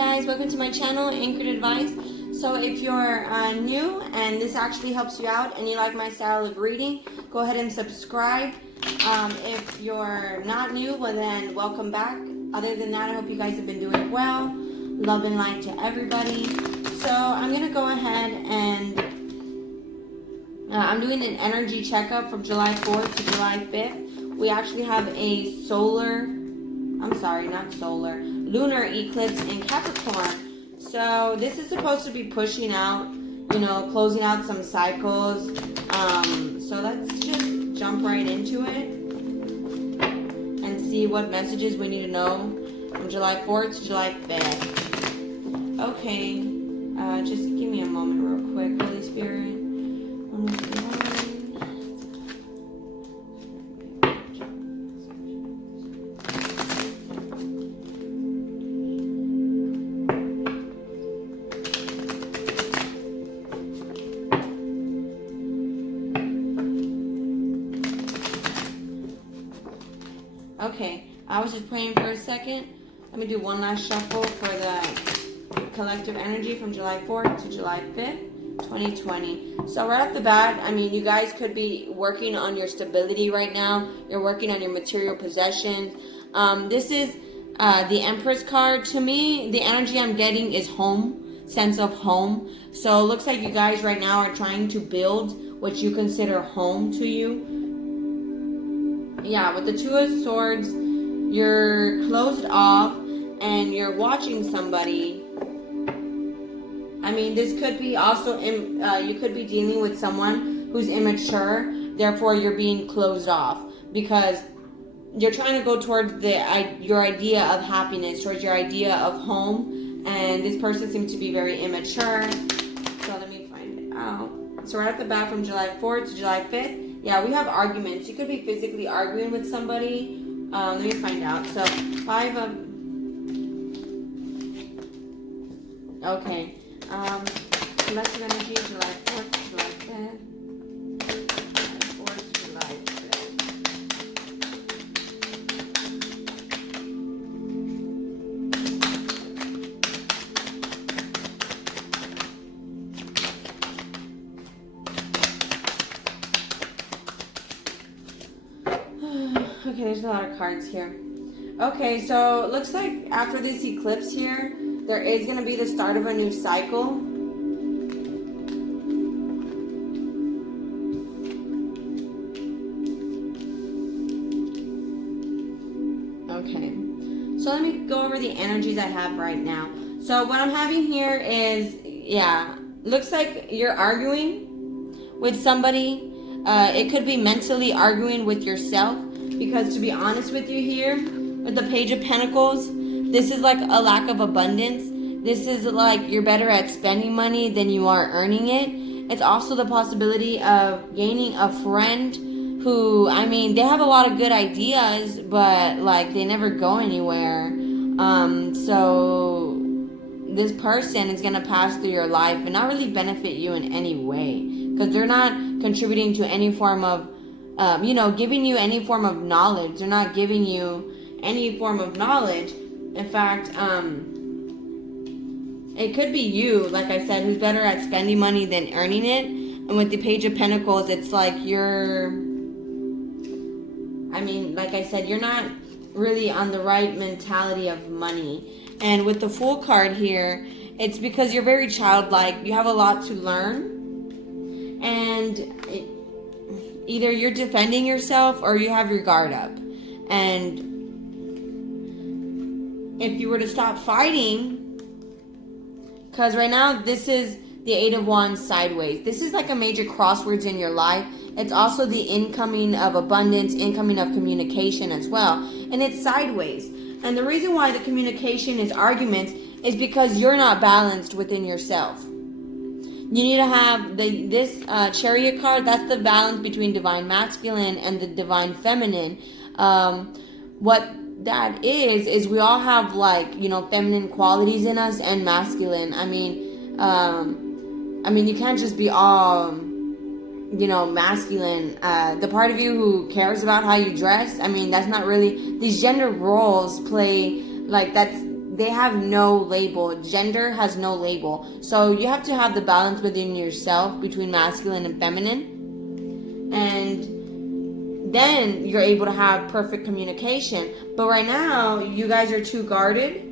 guys, welcome to my channel, Anchoredadvice. So if you're new and this actually helps you out and you like my style of reading, go ahead and subscribe. If you're not new, well then welcome back. Other than that, I hope you guys have been doing well. Love and light to everybody. So I'm going to go ahead and I'm doing an energy checkup from July 4th to July 5th. We actually have a lunar eclipse in Capricorn. So this is supposed to be pushing out, closing out some cycles. So let's just jump right into it and see what messages we need to know from July 4th to July 5th. Okay, just give me a moment real quick, Holy Spirit. Okay, I was just praying for a second. Let me do one last shuffle for the collective energy from July 4th to July 5th, 2020. So right off the bat, you guys could be working on your stability right now. You're working on your material possessions. This is the Empress card. To me, the energy I'm getting is home, sense of home. So it looks like you guys right now are trying to build what you consider home to you. Yeah, with the Two of Swords, you're closed off and you're watching somebody. This could be also, you could be dealing with someone who's immature. Therefore, you're being closed off because you're trying to go towards your idea of happiness, towards your idea of home. And this person seems to be very immature. So let me find it out. So right off the bat from July 4th to July 5th. Yeah, we have arguments. You could be physically arguing with somebody. Let me find out. So, okay. Collective energy, July 4th to July 5th. July 4th to July 5th. Okay, there's a lot of cards here. Okay, so it looks like after this eclipse here, there is going to be the start of a new cycle. Okay, so let me go over the energies I have right now. So what I'm having here is, looks like you're arguing with somebody. It could be mentally arguing with yourself, because to be honest with you here, with the Page of Pentacles, this is like a lack of abundance. This is like you're better at spending money than you are earning it. It's also the possibility of gaining a friend who, they have a lot of good ideas, but like they never go anywhere. So this person is going to pass through your life and not really benefit you in any way, because they're not contributing to any form of, giving you any form of knowledge. They're not giving you any form of knowledge. In fact, it could be you, like I said, who's better at spending money than earning it. And with the Page of Pentacles, it's like you're, like I said, you're not really on the right mentality of money. And with the Fool card here, it's because you're very childlike. You have a lot to learn. And either you're defending yourself or you have your guard up. And if you were to stop fighting, because right now this is the Eight of Wands sideways. This is like a major crossroads in your life. It's also the incoming of abundance, incoming of communication as well. And it's sideways. And the reason why the communication is arguments is because you're not balanced within yourself. You need to have this Chariot card. That's the balance between divine masculine and the divine feminine. What that is we all have feminine qualities in us and masculine. You can't just be all masculine. The part of you who cares about how you dress, that's not really, these gender roles play, that's they have no label. Gender has no label. So you have to have the balance within yourself between masculine and feminine. And then you're able to have perfect communication. But right now, you guys are too guarded.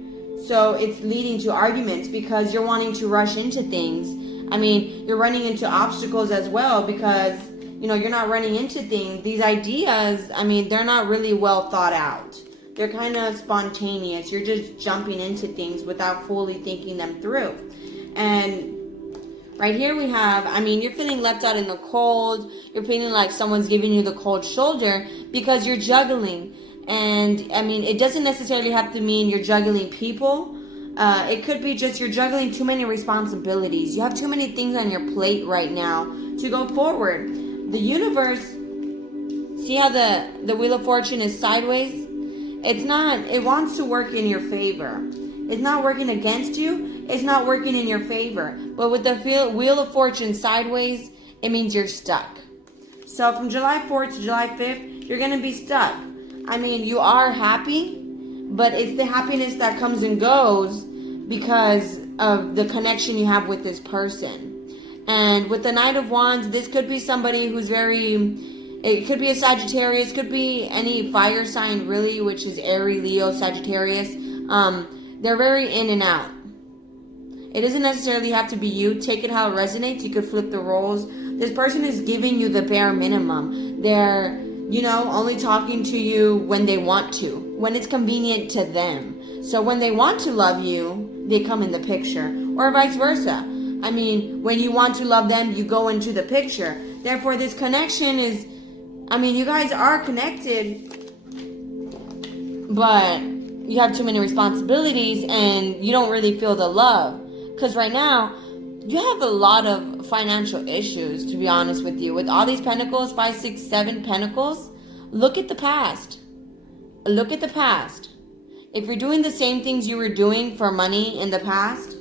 So it's leading to arguments because you're wanting to rush into things. I mean, you're running into obstacles as well because, you're not running into things. These ideas, I mean, they're not really well thought out. They're kind of spontaneous. You're just jumping into things without fully thinking them through. And right here we have, I mean, you're feeling left out in the cold. You're feeling like someone's giving you the cold shoulder because you're juggling. And, I mean, it doesn't necessarily have to mean you're juggling people. It could be just you're juggling too many responsibilities. You have too many things on your plate right now to go forward. The universe, see how the Wheel of Fortune is sideways? It wants to work in your favor. It's not working against you. It's not working in your favor. But with the Wheel of Fortune sideways, it means you're stuck. So from July 4th to July 5th, you're going to be stuck. I mean, you are happy, but it's the happiness that comes and goes because of the connection you have with this person. And with the Knight of Wands, this could be somebody who's it could be a Sagittarius, could be any fire sign really, which is Aries, Leo, Sagittarius. They're very in and out. It doesn't necessarily have to be you. Take it how it resonates. You could flip the roles. This person is giving you the bare minimum. They're, only talking to you when they want to, when it's convenient to them. So when they want to love you, they come in the picture, or vice versa. I mean, when you want to love them, you go into the picture. Therefore, this connection is, you guys are connected, but you have too many responsibilities and you don't really feel the love. Because right now, you have a lot of financial issues, to be honest with you. With all these pentacles, 5, 6, 7 pentacles, look at the past. Look at the past. If you're doing the same things you were doing for money in the past,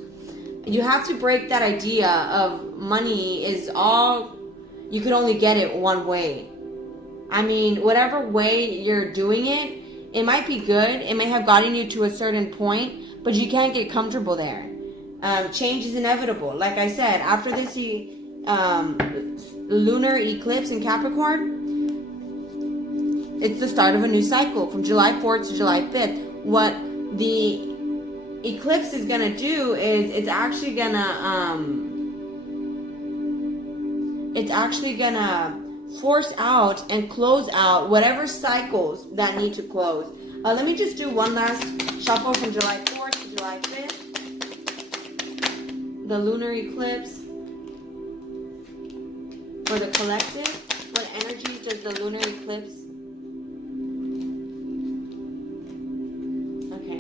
you have to break that idea of money is all, you could only get it one way. I mean, whatever way you're doing it, it might be good. It may have gotten you to a certain point, but you can't get comfortable there. Change is inevitable. Like I said, after this lunar eclipse in Capricorn, it's the start of a new cycle from July 4th to July 5th. What the eclipse is going to do is it's actually going to force out and close out whatever cycles that need to close. Let me just do one last shuffle from July 4th to July 5th. The lunar eclipse for the collective. What energies does the lunar eclipse? Okay.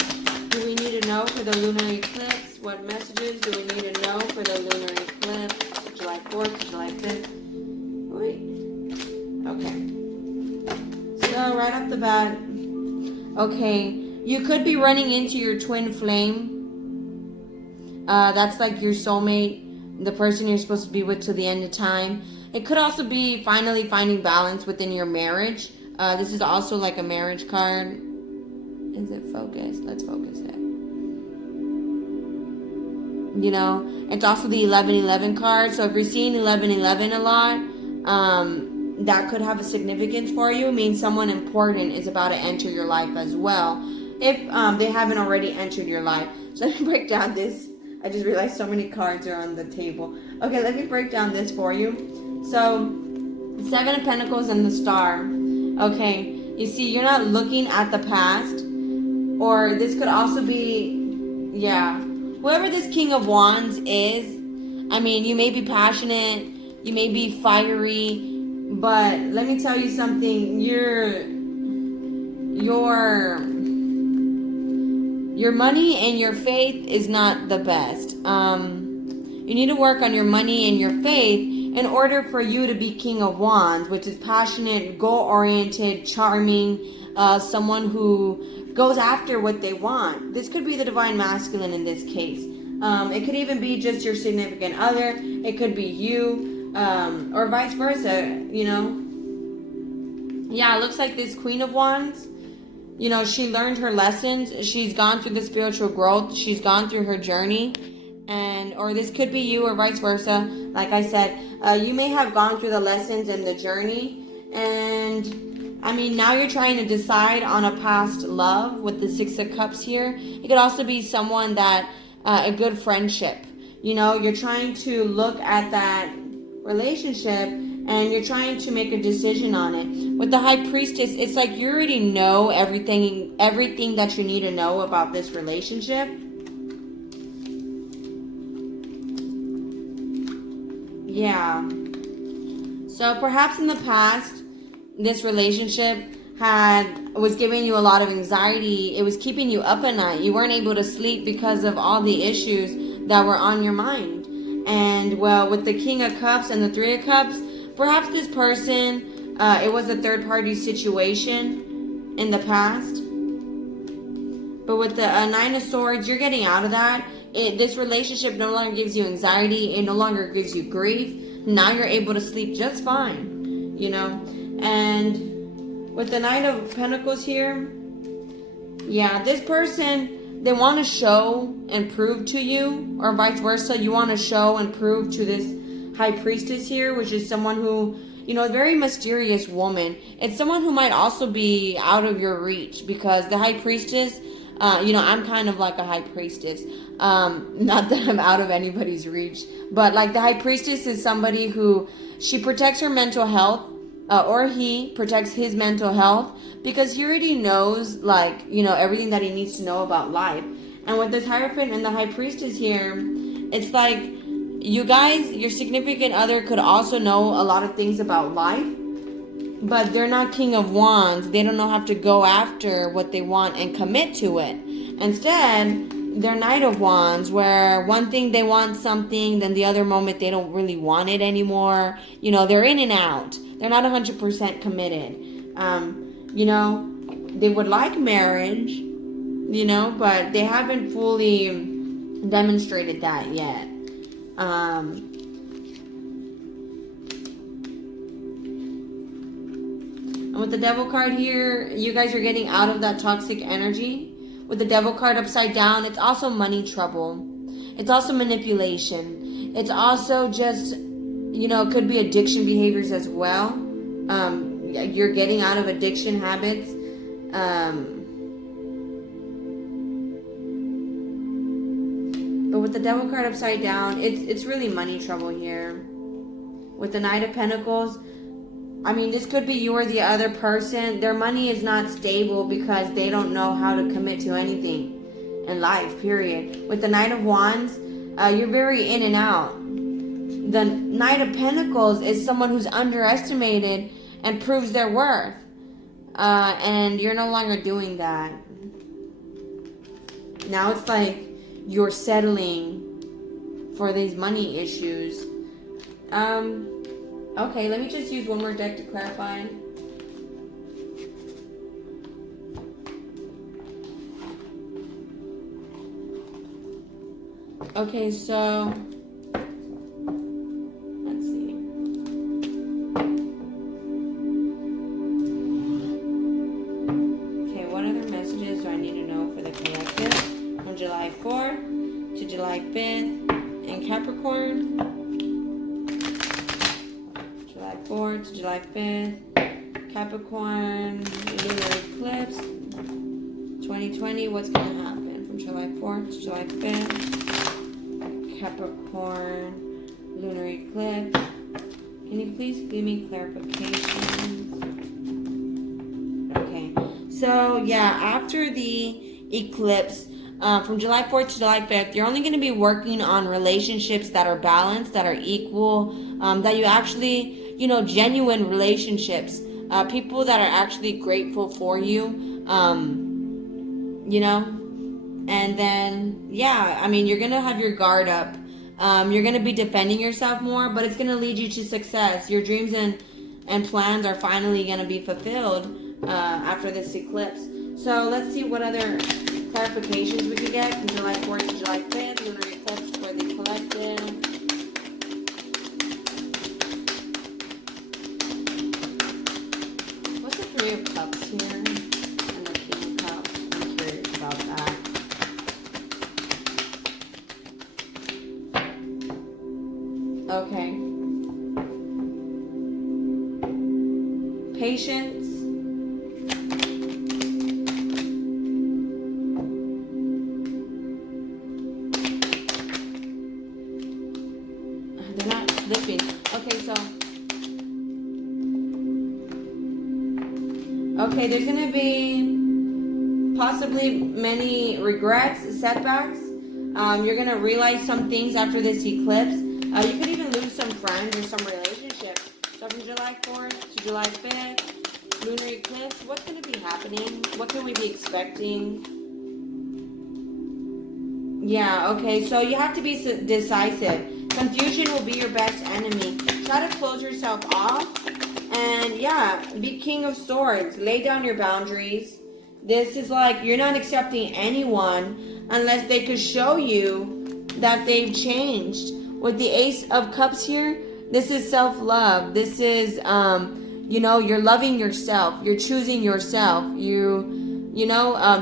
Do we need to know for the lunar eclipse? What messages do we need to know for the lunar eclipse? July 4th to July 5th. Wait. Okay. So right off the bat, okay, you could be running into your twin flame. That's like your soulmate, the person you're supposed to be with till the end of time. It could also be finally finding balance within your marriage. This is also like a marriage card. Is it focused? Let's focus it. It's also the 1111 card. So if you're seeing 1111 a lot, that could have a significance for you. It means someone important is about to enter your life as well, if they haven't already entered your life. So let me break down this. I just realized so many cards are on the table. Okay, let me break down this for you. So, 7 of Pentacles and the Star. Okay, you see, you're not looking at the past. Or this could also be, whoever this King of Wands is, you may be passionate, you may be fiery, but let me tell you something, your money and your faith is not the best. You need to work on your money and your faith in order for you to be King of Wands, which is passionate, goal-oriented, charming, someone who goes after what they want. This could be the divine masculine in this case. It could even be just your significant other. It could be you, or vice versa, Yeah, it looks like this Queen of Wands. you know, she learned her lessons. She's gone through the spiritual growth. She's gone through her journey. And, or this could be you or vice versa. Like I said, you may have gone through the lessons and the journey. And, I mean, now you're trying to decide on a past love with the Six of Cups here. It could also be someone that, a good friendship. You know, you're trying to look at that relationship and you're trying to make a decision on it. With the High Priestess, it's like you already know everything that you need to know about this relationship. Yeah. So perhaps in the past, this relationship was giving you a lot of anxiety. It was keeping you up at night. You weren't able to sleep because of all the issues that were on your mind. And, well, with the King of Cups and the Three of Cups, perhaps this person, it was a third-party situation in the past. But with the Nine of Swords, you're getting out of that. This relationship no longer gives you anxiety. It no longer gives you grief. Now you're able to sleep just fine, you know. And with the Knight of Pentacles here, yeah, this person, they want to show and prove to you, or vice versa. You want to show and prove to this High Priestess here, which is someone who, you know, a very mysterious woman. It's someone who might also be out of your reach, because the High Priestess, you know, I'm kind of like a High Priestess. Not that I'm out of anybody's reach, but like the High Priestess is somebody who, she protects her mental health, or he protects his mental health, because he already knows, like, you know, everything that he needs to know about life. And with this Hierophant and the High Priestess here, it's like you guys, your significant other could also know a lot of things about life, but they're not King of Wands. They don't have to go after what they want and commit to it. Instead, they're Knight of Wands, where one thing they want something, then the other moment they don't really want it anymore. You know, they're in and out. They're not 100% committed. You know, they would like marriage, you know, but they haven't fully demonstrated that yet. And with the Devil card here, you guys are getting out of that toxic energy. With the Devil card upside down, it's also money trouble. It's also manipulation. It's also just, you know, it could be addiction behaviors as well. You're getting out of addiction habits. But with the Devil card upside down, it's really money trouble here. With the Knight of Pentacles, I mean, this could be you or the other person. Their money is not stable because they don't know how to commit to anything in life, period. With the Knight of Wands, you're very in and out. The Knight of Pentacles is someone who's underestimated and proves their worth. And you're no longer doing that. Now it's like you're settling for these money issues. Okay, let me just use one more deck to clarify. Okay, so let's see. Okay, what other messages do I need to know for the collective from July 4th to July 5th in Capricorn? July 4th to July 5th, Capricorn, lunar eclipse, 2020, what's going to happen from July 4th to July 5th, Capricorn, lunar eclipse. Can you please give me clarification? Okay, so yeah, after the eclipse, from July 4th to July 5th, you're only going to be working on relationships that are balanced, that are equal, that you actually, you know, genuine relationships, people that are actually grateful for you, you know, and then, yeah, I mean, you're going to have your guard up. You're going to be defending yourself more, but it's going to lead you to success. Your dreams and plans are finally going to be fulfilled after this eclipse. So let's see what other clarifications we can get from July 4th to July 5th, lunar eclipse for the collective. What's the Three of Cups here? And the King of Okay. Patience. They're not slipping. Okay, so. Okay, there's going to be possibly many regrets, setbacks. You're going to realize some things after this eclipse. You could even lose some friends or some relationships. So from July 4th to July 5th, lunar eclipse, what's going to be happening? What can we be expecting? Yeah, okay, so you have to be decisive. Confusion will be your best enemy. Try to close yourself off. And yeah, be King of Swords. Lay down your boundaries. This is like you're not accepting anyone unless they could show you that they've changed. With the Ace of Cups here, this is self-love. This is, you're loving yourself. You're choosing yourself.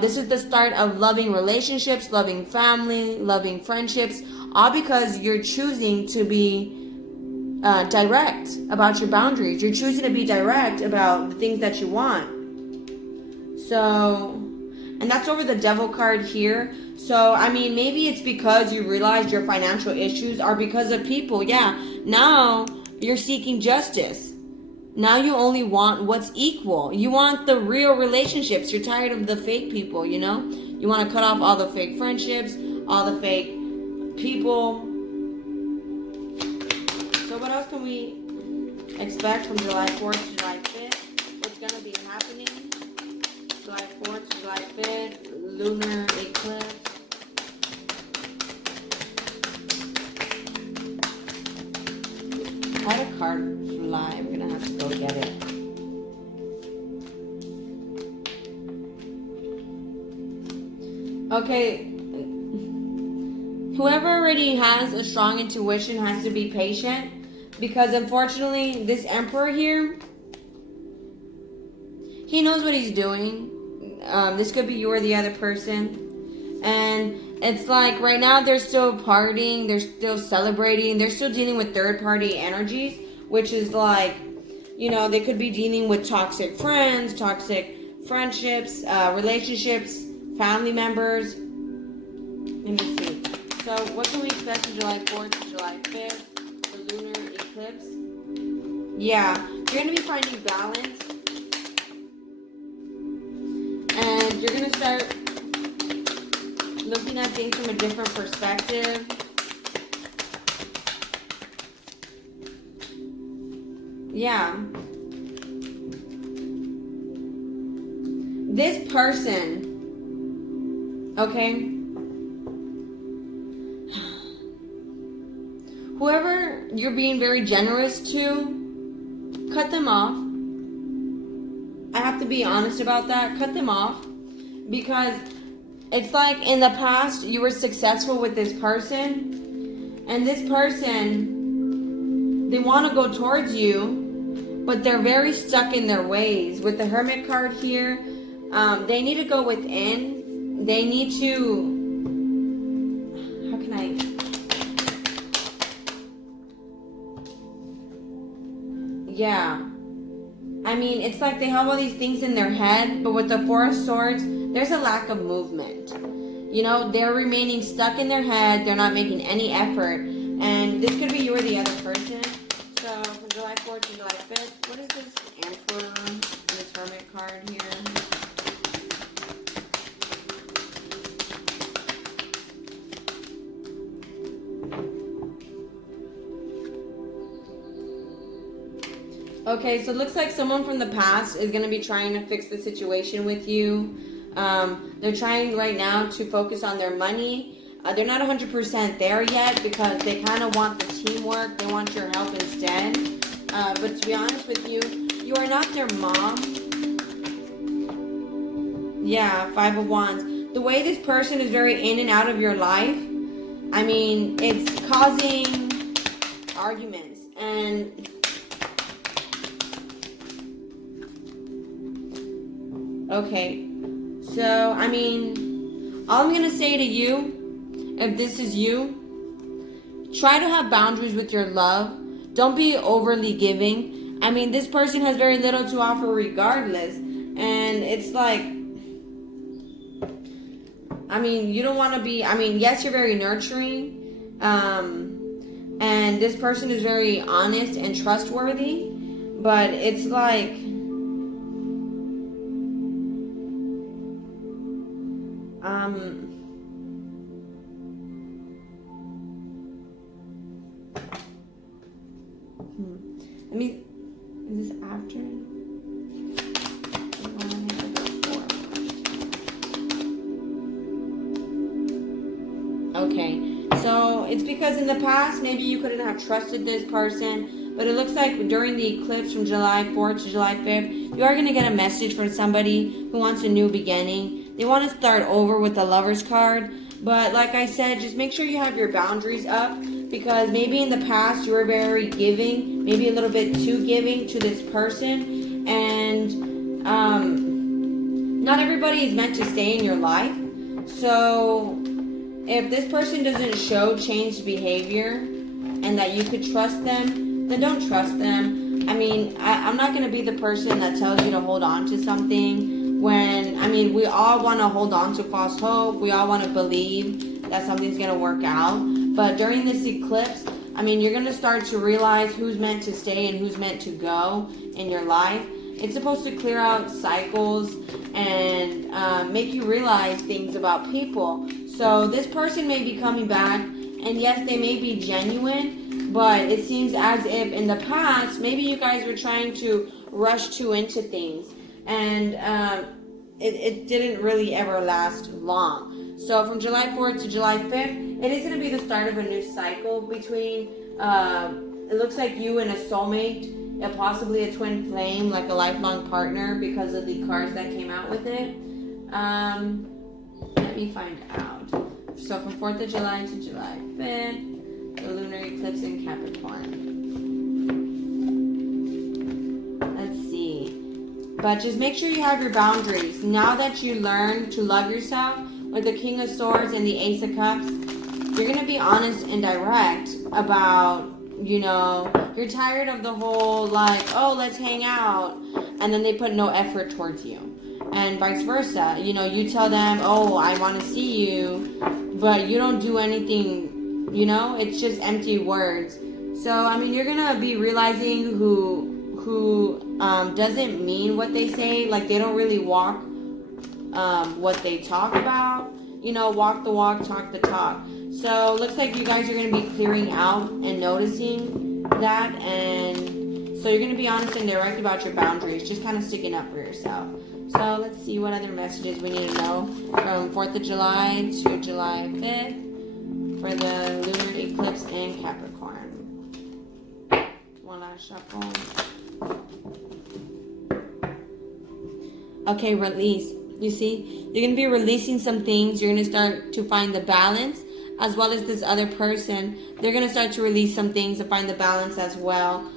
This is the start of loving relationships, loving family, loving friendships, all because you're choosing to be direct about your boundaries. You're choosing to be direct about the things that you want. So, and that's over the Devil card here. So, I mean, maybe it's because you realize your financial issues are because of people. Yeah, now you're seeking justice. Now you only want what's equal. You want the real relationships. You're tired of the fake people, You want to cut off all the fake friendships, all the fake people. So what else can we expect from July 4th to July 5th? What's going to be happening? July 4th to July 5th, lunar eclipse. I had a card fly. I'm going to have to go get it. Okay. Whoever already has a strong intuition has to be patient. Because unfortunately, this Emperor here, he knows what he's doing. This could be you or the other person. And it's like right now they're still partying. They're still celebrating. They're still dealing with third-party energies. Which is like, they could be dealing with toxic friends, toxic friendships, relationships, family members. Let me see. So what can we expect from July 4th to July 5th? Lunar eclipse. Yeah, you're going to be finding balance, and you're going to start looking at things from a different perspective. Yeah, this person, okay, whoever you're being very generous to, cut them off. I have to be honest about that. Cut them off. Because it's like in the past, you were successful with this person. And this person, they want to go towards you, but they're very stuck in their ways. With the Hermit card here, they need to go within. They need to... How can I... Yeah. I mean, it's like they have all these things in their head, but with the Four of Swords, there's a lack of movement. They're remaining stuck in their head. They're not making any effort. And this could be you or the other person. So, from July 4th to July 5th, what is this Emperor and this Hermit card here? Okay, so it looks like someone from the past is going to be trying to fix the situation with you. They're trying right now to focus on their money. They're not 100% there yet because they kind of want the teamwork. They want your help instead. But to be honest with you, you are not their mom. Yeah, Five of Wands. The way this person is very in and out of your life, I mean, it's causing arguments. And... Okay, so, I mean, all I'm going to say to you, if this is you, try to have boundaries with your love. Don't be overly giving. I mean, this person has very little to offer regardless. And it's like, I mean, you don't want to be, I mean, yes, you're very nurturing. And this person is very honest and trustworthy. But it's like, let me, is this after? Okay, so it's because in the past, maybe you couldn't have trusted this person, but it looks like during the eclipse from July 4th to July 5th, you are going to get a message from somebody who wants a new beginning. They want to start over with the Lover's card, but like I said, just make sure you have your boundaries up, because maybe in the past you were very giving, maybe a little bit too giving to this person, and not everybody is meant to stay in your life. So if this person doesn't show changed behavior and that you could trust them, then don't trust them. I mean, I'm not going to be the person that tells you to hold on to something when, I mean, we all want to hold on to false hope. We all want to believe that something's going to work out. But during this eclipse, I mean, you're going to start to realize who's meant to stay and who's meant to go in your life. It's supposed to clear out cycles and make you realize things about people. So this person may be coming back, and yes, they may be genuine, but it seems as if in the past, maybe you guys were trying to rush too into things, and it didn't really ever last long. So from July 4th to July 5th, it is going to be the start of a new cycle between, it looks like you and a soulmate, and possibly a twin flame, like a lifelong partner, because of the cards that came out with it. Let me find out. So from 4th of July to July 5th, the lunar eclipse in Capricorn. Let's see. But just make sure you have your boundaries. Now that you learn to love yourself with the King of Swords and the Ace of Cups, you're going to be honest and direct about, you know, you're tired of the whole like, oh, let's hang out, and then they put no effort towards you. And vice versa, you know, you tell them, oh, I want to see you, but you don't do anything, you know, it's just empty words. So, I mean, you're going to be realizing who doesn't mean what they say, like they don't really walk what they talk about, you know, walk the walk, talk the talk. So, looks like you guys are going to be clearing out and noticing that, and so you're going to be honest and direct about your boundaries, just kind of sticking up for yourself. So let's see what other messages we need to know from 4th of July to July 5th for the lunar eclipse in Capricorn. One last shuffle. Okay, release. You see, you're going to be releasing some things. You're going to start to find the balance, as well as this other person. They're going to start to release some things to find the balance as well.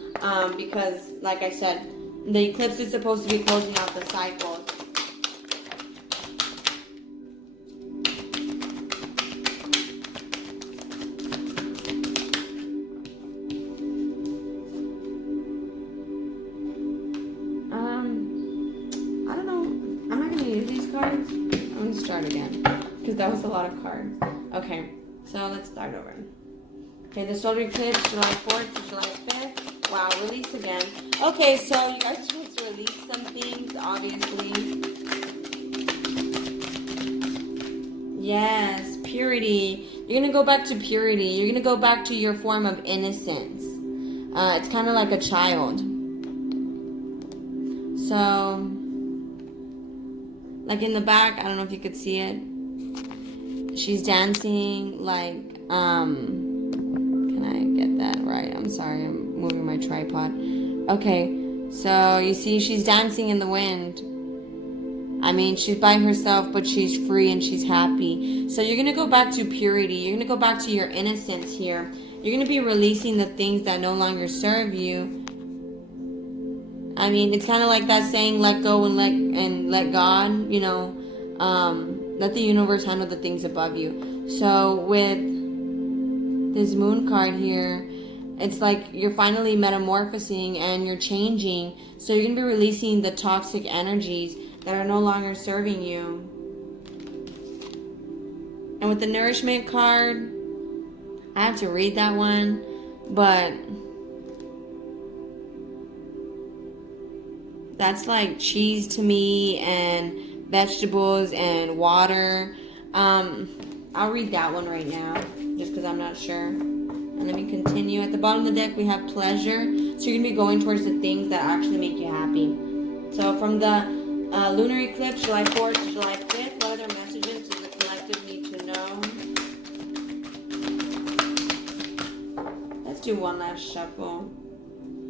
Because, like I said, the eclipse is supposed to be closing out the cycles. I don't know. I'm not going to use these cards. I'm going to start again, because that was a lot of cards. Okay, so let's start over. Okay, the solar eclipse, July 4th to July 5th. Wow, release again. Okay, so you guys are supposed to release some things, obviously. Yes, purity. You're going to go back to purity. You're going to go back to your form of innocence. It's kind of like a child. So, like in the back, I don't know if you could see it. She's dancing like, can I get that right? I'm sorry, I'm moving my tripod. Okay, so you see she's dancing in the wind. I mean, she's by herself, but she's free and she's happy. So you're going to go back to purity. You're going to go back to your innocence here. You're going to be releasing the things that no longer serve you. I mean, it's kind of like that saying, let go and let God, you know, let the universe handle the things above you. So with this moon card here, it's like you're finally metamorphosing and you're changing. So you're going to be releasing the toxic energies that are no longer serving you. And with the nourishment card, I have to read that one, but that's like cheese to me, and vegetables and water. I'll read that one right now, just because I'm not sure. And let me continue. At the bottom of the deck, we have pleasure. So you're going to be going towards the things that actually make you happy. So from the lunar eclipse, July 4th to July 5th, what other messages does the collective need to know? Let's do one last shuffle.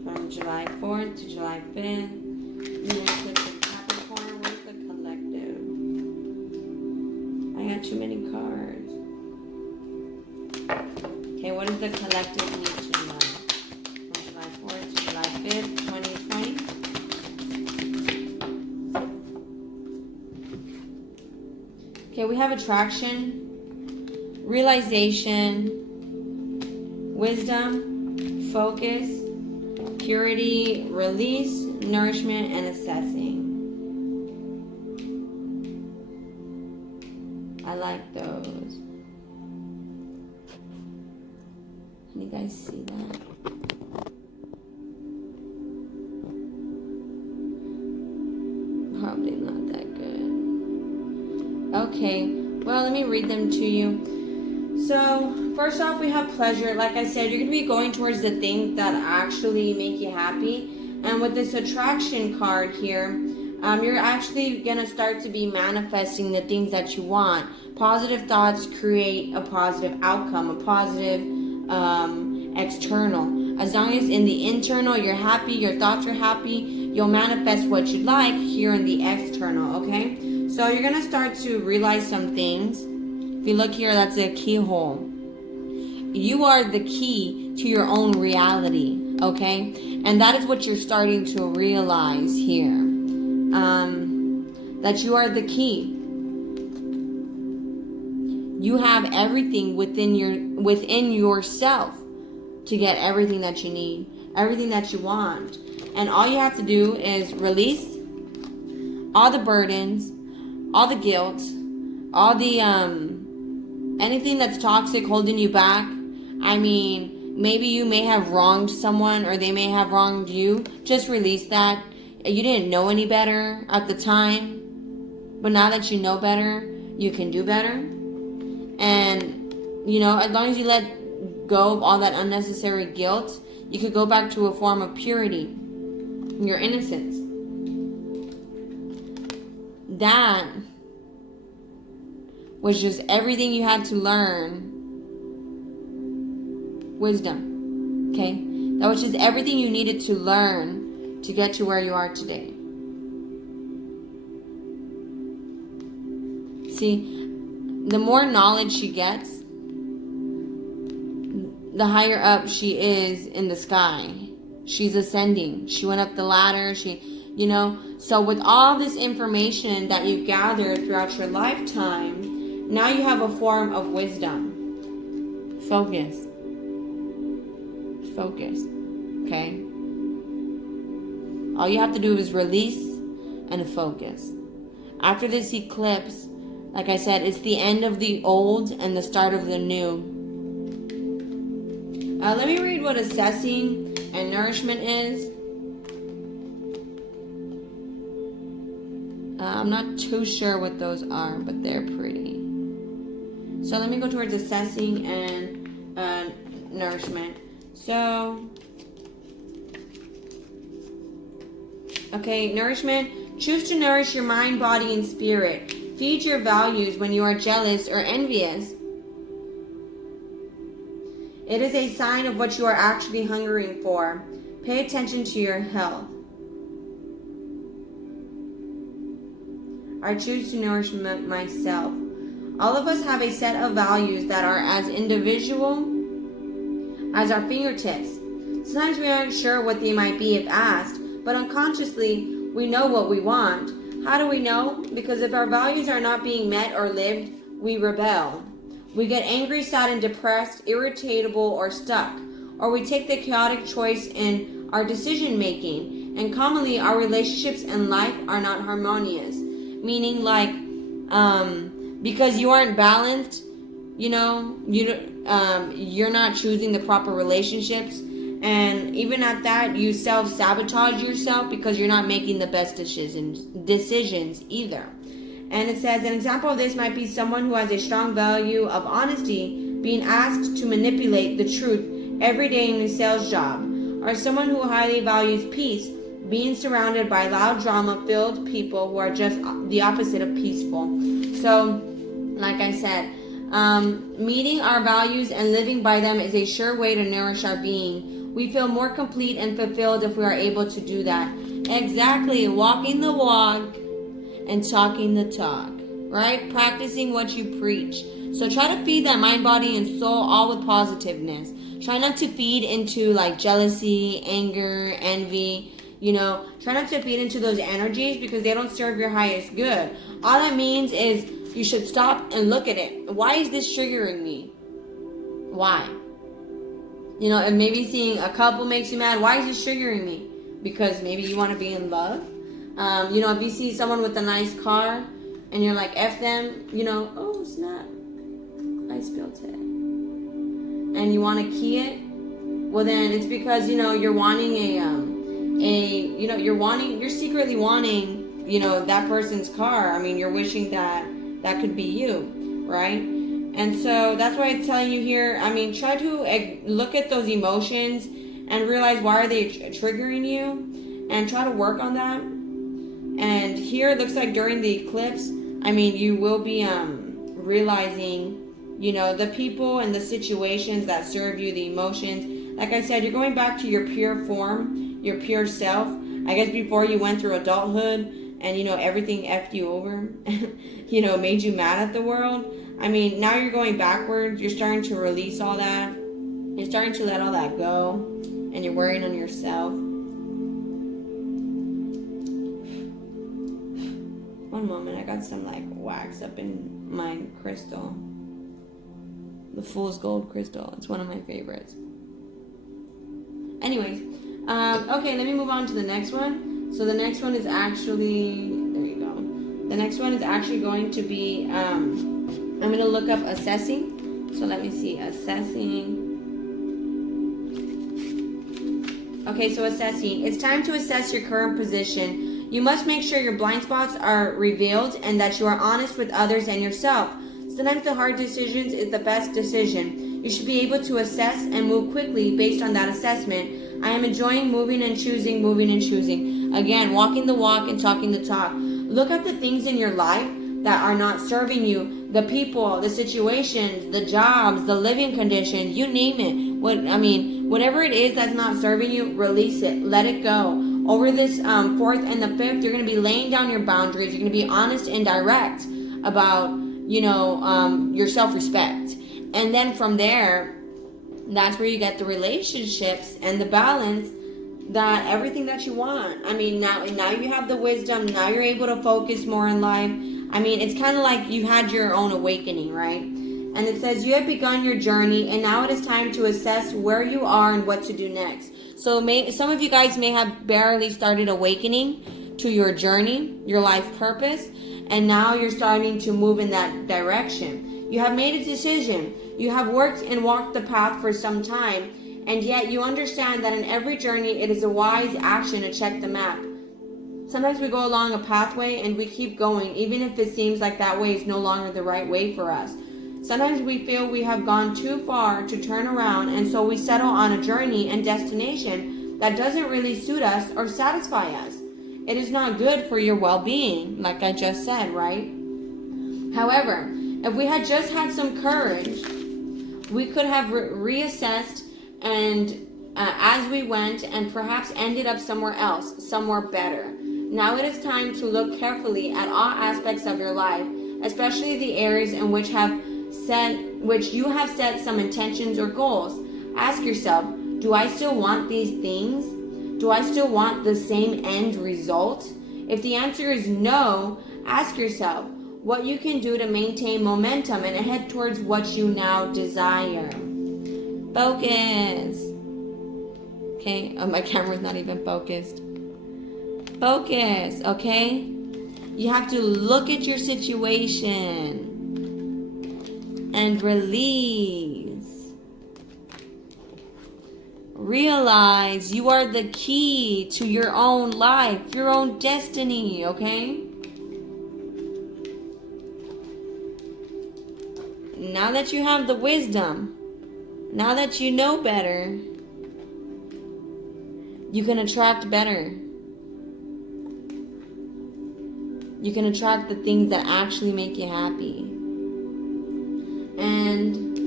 From July 4th to July 5th. Lunar eclipse in Capricorn. Where's the collective? I got too many cards. Okay, what does the collective need to know? From July 4th to July 5th, 2020. Okay, we have attraction, realization, wisdom, focus, purity, release, nourishment, and assessing. I like those. Can you guys see that? Probably not that good. Okay, well, let me read them to you. So, first off, we have pleasure. Like I said, you're going to be going towards the things that actually make you happy. And with this attraction card here, you're actually going to start to be manifesting the things that you want. Positive thoughts create a positive outcome, a positive external. As long as in the internal you're happy, your thoughts are happy, you'll manifest what you like here in the external, okay? So you're going to start to realize some things. If you look here, that's a keyhole. You are the key to your own reality, okay? And that is what you're starting to realize here. That you are the key. You have everything within yourself to get everything that you need, everything that you want. And all you have to do is release all the burdens, all the guilt, all the anything that's toxic holding you back. I mean, maybe you may have wronged someone or they may have wronged you. Just release that. You didn't know any better at the time, but now that you know better, you can do better. And, you know, as long as you let go of all that unnecessary guilt, you could go back to a form of purity, your innocence. That was just everything you had to learn. Wisdom. Okay? That was just everything you needed to learn to get to where you are today. See, the more knowledge she gets, the higher up she is in the sky. She's ascending. She went up the ladder. So with all this information that you gathered throughout your lifetime, now you have a form of wisdom. Focus. Focus. Okay? All you have to do is release and focus. After this eclipse, like I said, it's the end of the old and the start of the new. Let me read what assessing and nourishment is. I'm not too sure what those are, but they're pretty. So let me go towards assessing and nourishment. So, okay, nourishment. Choose to nourish your mind, body, and spirit. Feed your values when you are jealous or envious. It is a sign of what you are actually hungering for. Pay attention to your health. I choose to nourish myself. All of us have a set of values that are as individual as our fingertips. Sometimes we aren't sure what they might be if asked, but unconsciously we know what we want. How do we know? Because if our values are not being met or lived, we rebel. We get angry, sad, and depressed, irritable, or stuck. Or we take the chaotic choice in our decision making. And commonly, our relationships and life are not harmonious. Meaning, like, because you aren't balanced, you know, you're not choosing the proper relationships. And even at that, you self-sabotage yourself because you're not making the best decisions either. And it says an example of this might be someone who has a strong value of honesty being asked to manipulate the truth every day in a sales job, or someone who highly values peace being surrounded by loud drama-filled people who are just the opposite of peaceful. So, like I said, meeting our values and living by them is a sure way to nourish our being. We feel more complete and fulfilled if we are able to do that. Exactly, walking the walk and talking the talk, right? Practicing what you preach. So try to feed that mind, body, and soul all with positiveness. Try not to feed into like jealousy, anger, envy. You know, try not to feed into those energies because they don't serve your highest good. All that means is you should stop and look at it. Why is this triggering me? Why? You know, and maybe seeing a couple makes you mad. Why is this triggering me? Because maybe you want to be in love. You know, if you see someone with a nice car and you're like, F them, you know, oh snap, I spilled it. And you want to key it, well then it's because, you know, you're wanting you're secretly wanting, you know, that person's car. I mean, you're wishing that could be you, right? And so that's why it's telling you here, I mean, try to look at those emotions and realize why are they triggering you and try to work on that. And here it looks like during the eclipse, I mean, you will be realizing, you know, the people and the situations that serve you, the emotions. Like I said, you're going back to your pure form, your pure self. I guess before you went through adulthood and, you know, everything effed you over, you know, made you mad at the world. I mean, now you're going backwards. You're starting to release all that. You're starting to let all that go. And you're worrying on yourself. One moment, I got some like wax up in my crystal. The fool's gold crystal. It's one of my favorites. Anyways, okay, let me move on to the next one. So the next one is actually, there you go. The next one is actually going to be, I'm going to look up assessing. So let me see, assessing. Okay, so assessing. It's time to assess your current position. You must make sure your blind spots are revealed and that you are honest with others and yourself. Sometimes the hard decisions is the best decision. You should be able to assess and move quickly based on that assessment. I am enjoying moving and choosing, moving and choosing. Again, walking the walk and talking the talk. Look at the things in your life that are not serving you. The people, the situations, the jobs, the living conditions, you name it. Whatever it is that's not serving you, release it. Let it go. Over this 4th and the 5th, you're going to be laying down your boundaries. You're going to be honest and direct about, you know, your self-respect. And then from there, that's where you get the relationships and the balance, that everything that you want. I mean, now you have the wisdom. Now you're able to focus more in life. I mean, it's kind of like you had your own awakening, right? And it says you have begun your journey, and now it is time to assess where you are and what to do next. So some of you guys may have barely started awakening to your journey, your life purpose, and now you're starting to move in that direction. You have made a decision. You have worked and walked the path for some time, and yet you understand that in every journey it is a wise action to check the map. Sometimes we go along a pathway and we keep going, even if it seems like that way is no longer the right way for us. Sometimes we feel we have gone too far to turn around, and so we settle on a journey and destination that doesn't really suit us or satisfy us. It is not good for your well-being, like I just said, right? However, if we had just had some courage, we could have reassessed and as we went and perhaps ended up somewhere else, somewhere better. Now it is time to look carefully at all aspects of your life, especially the areas in which you have set some intentions or goals. Ask yourself, do I still want these things? Do I still want the same end result? If the answer is no, ask yourself, what you can do to maintain momentum and head towards what you now desire. Focus. Okay, my camera's not even focused. Focus, okay? You have to look at your situation and release. Realize you are the key to your own life, your own destiny, okay? Now that you have the wisdom, now that you know better, you can attract better. You can attract the things that actually make you happy. And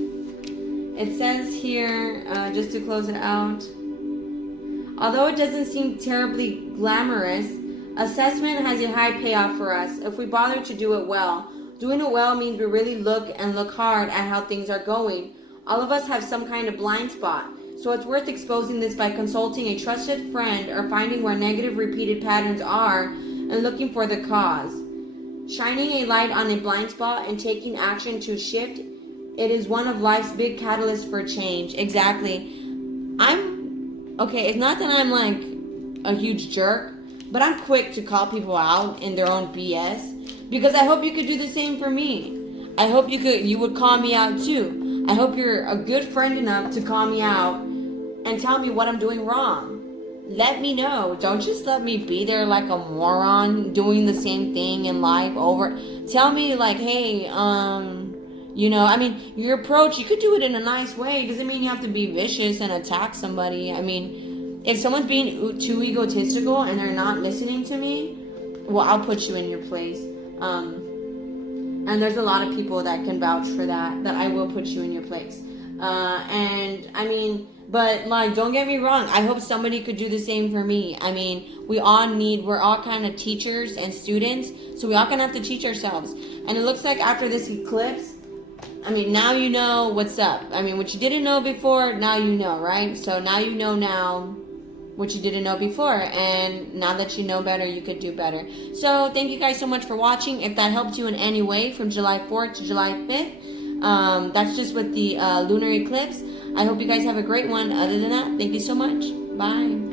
it says here, just to close it out, although it doesn't seem terribly glamorous, assessment has a high payoff for us if we bother to do it well. Doing it well means we really look hard at how things are going. All of us have some kind of blind spot, so it's worth exposing this by consulting a trusted friend or finding where negative repeated patterns are and looking for the cause. Shining a light on a blind spot and taking action to shift it is one of life's big catalysts for change. Exactly. It's not that I'm like a huge jerk, but I'm quick to call people out in their own BS because I hope you could do the same for me. I hope you would call me out too. I hope you're a good friend enough to call me out and tell me what I'm doing wrong. Let me know. Don't just let me be there like a moron doing the same thing in life over. Tell me like, hey, your approach, you could do it in a nice way. It doesn't mean you have to be vicious and attack somebody. I mean, if someone's being too egotistical and they're not listening to me, well, I'll put you in your place. And there's a lot of people that can vouch for that I will put you in your place. But like, don't get me wrong. I hope somebody could do the same for me. I mean, we're all kind of teachers and students. So we all kind of have to teach ourselves. And it looks like after this eclipse, now you know what's up. What you didn't know before, now you know, right? So now you know what you didn't know before. And now that you know better, you could do better. So thank you guys so much for watching. If that helped you in any way from July 4th to July 5th, that's just with the lunar eclipse. I hope you guys have a great one. Other than that, thank you so much. Bye.